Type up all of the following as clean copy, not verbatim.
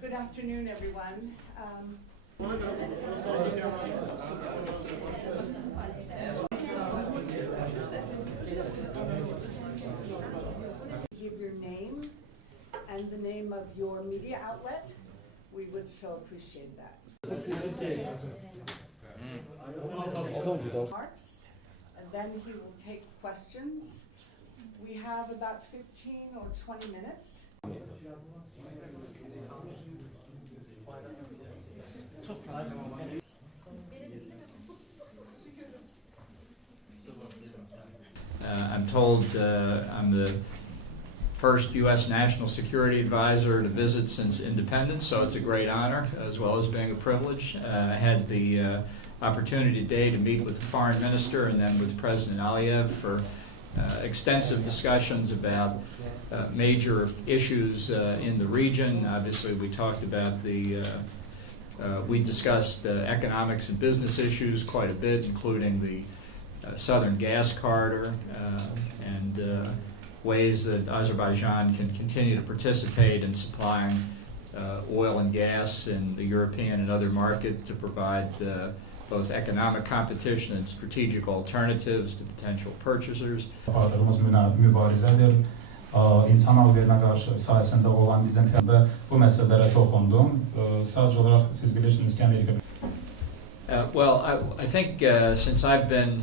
Good afternoon, everyone. Give your name and the name of your media outlet. We would so appreciate that. Marks, and then he will take questions. We have about 15 or 20 minutes. I'm told I'm the first U.S. National Security Advisor to visit since independence, so it's a great honor as well as being a privilege. I had the opportunity today to meet with the Foreign Minister and then with President Aliyev for extensive discussions about major issues in the region. Obviously, we talked about we discussed economics and business issues quite a bit, including the Southern Gas Corridor and ways that Azerbaijan can continue to participate in supplying oil and gas in the European and other markets to provide both economic competition and strategic alternatives to potential purchasers. İnsan alverine karşı sayesinde olan bizim firmada bu meselelere dokundum. Sadece olarak siz bilirsiniz ki Amerika. Well, I think since I've been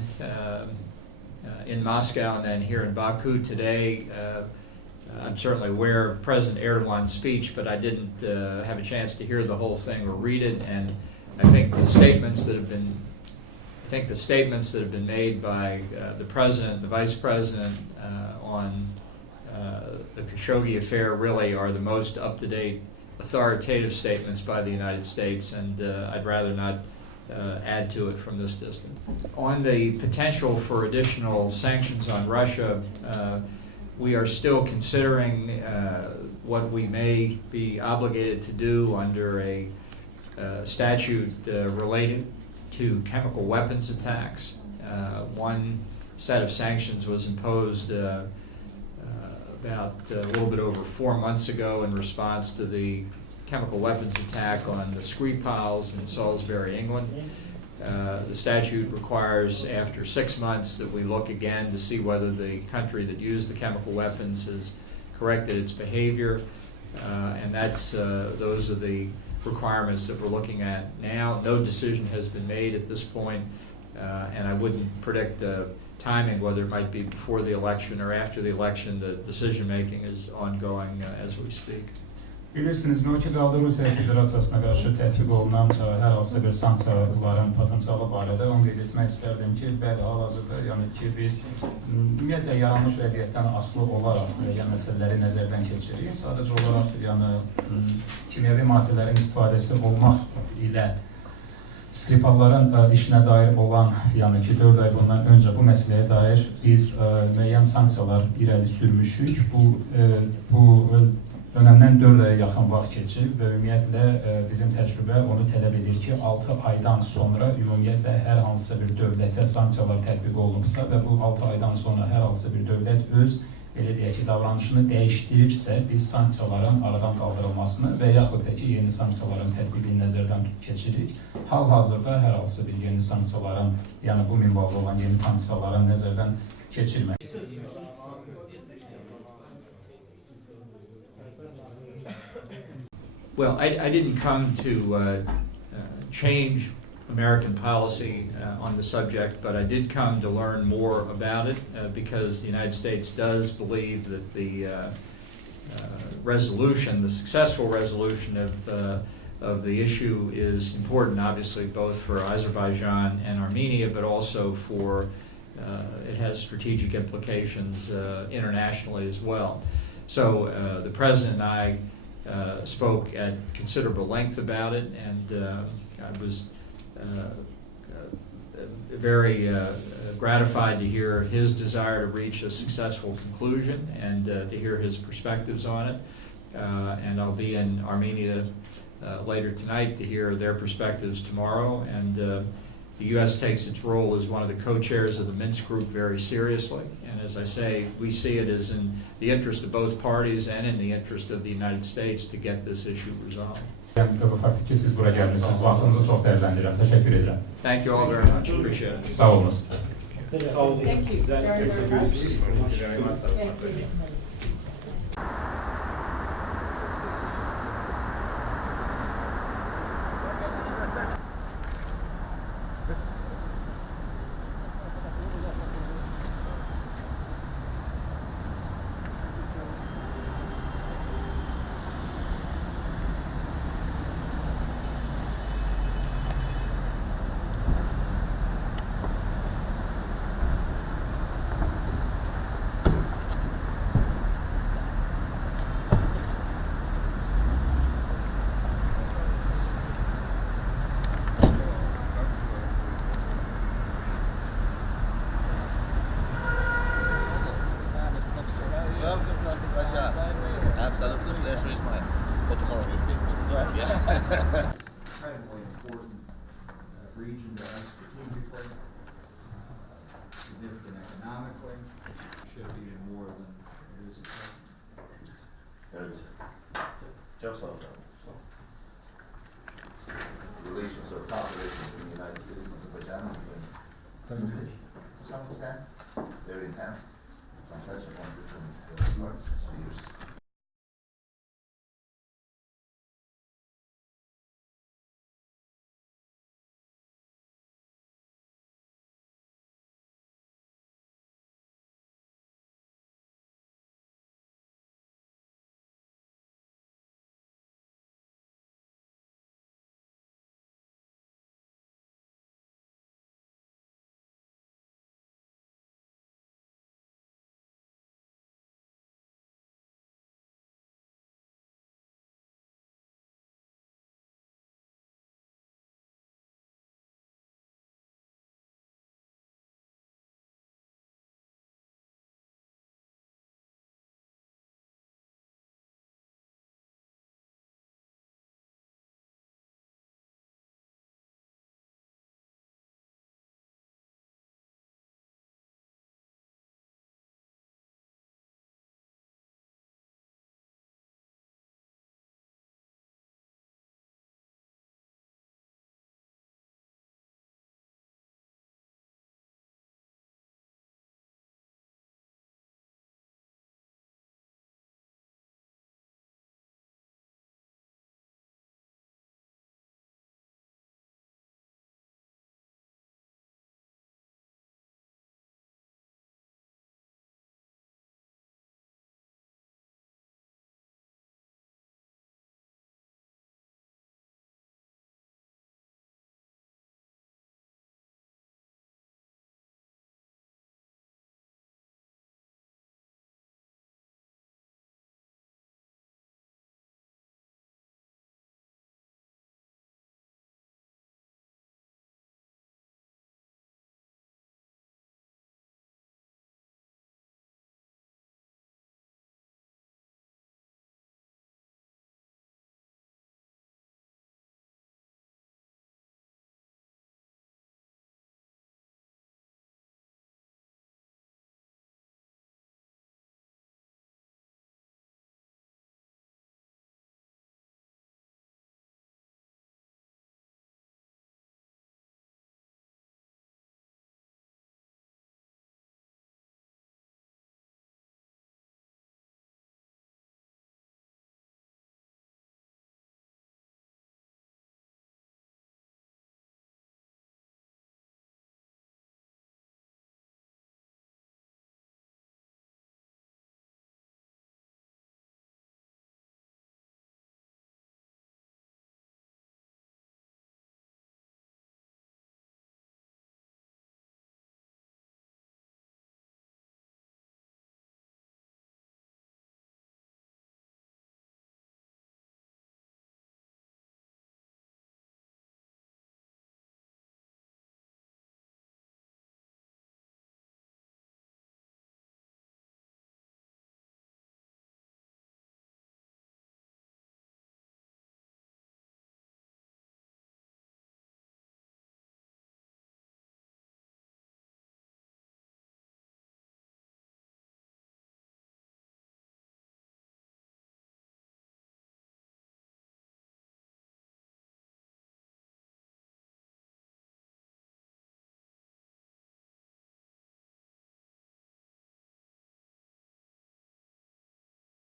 in Moscow and then here in Baku today, I'm certainly aware of President Erdogan's speech, but I didn't have a chance to hear the whole thing or read it. And I think the statements that have been made by the president, the vice president on the Khashoggi affair really are the most up-to-date, authoritative statements by the United States, and I'd rather not add to it from this distance. On the potential for additional sanctions on Russia, we are still considering what we may be obligated to do under a statute related to chemical weapons attacks. One set of sanctions was imposed about a little bit over 4 months ago in response to the chemical weapons attack on the Skripals in Salisbury, England. The statute requires after 6 months that we look again to see whether the country that used the chemical weapons has corrected its behavior, and those are the requirements that we're looking at now. No decision has been made at this point, and I wouldn't predict the timing, whether it might be before the election or after the election. The decision making is ongoing as we speak. Bilirsiniz, mülki qaldı Rusiya Federasiyasına qarşı tətbiq olunan hər hansı bir sanksiyaların potensialı barədə onu qeyd etmək istərdim ki, bəli, hal-hazırda yəni ki biz ümumiyyətlə yaranmış vəziyyətdən asılı olaraq məsələləri nəzərdən keçiririk. Sadəcə olaraq yəni kimyəvi maddələrin istifadəsi olmaq ilə Skripalların işinə dair olan, yəni ki 4 ay bundan öncə bu məsələyə dair biz müəyyən sanksiyalar irəli sürmüşük. Bu dönəmdən 4 aya yaxın vaxt keçib və ümumiyyətlə bizim təcrübə onu tələb edir ki 6 aydan sonra ümumiyyətlə hər hansısa bir dövlətə sanksiyalar tətbiq olunubsa və bu 6 aydan sonra hər hansısa bir dövlət öz belə deyək ki, davranışını dəyişdirirsə, biz sanksiyaların aradan qaldırılmasını və yaxud da ki, yeni sanksiyaların tətbiqini nəzərdən keçiririk. Hal-hazırda hər hansısa bir yeni sanksiyaların, yəni bu minvalda olan yeni sanksiyaların nəzərdən keçirmək. Well, I didn't come to change American policy on the subject, but I did come to learn more about it because the United States does believe that the resolution, the successful resolution of the issue is important, obviously, both for Azerbaijan and Armenia, but also for, it has strategic implications internationally as well. So the President and I spoke at considerable length about it, and I was very gratified to hear his desire to reach a successful conclusion and to hear his perspectives on it. And I'll be in Armenia later tonight to hear their perspectives tomorrow. And The U.S. takes its role as one of the co-chairs of the Minsk Group very seriously, and as I say, we see it as in the interest of both parties and in the interest of the United States to get this issue resolved. Bu fakti ki siz buraya gelmişsiniz. Vaktinizi çok değerlendiren. Teşekkür ederim. Thank you all very much. Appreciate it. Sağ olunuz. Thank you very, very much. Thank you. Absolutely, pleasure is mine. For tomorrow you speak. Incredibly important region to us strategically, significant economically, should be more than it is at present. Very good. Jokes on them. Relations or cooperations in the United States and Azerbaijan has been smoothly, to some extent, very enhanced, and touch upon different spheres.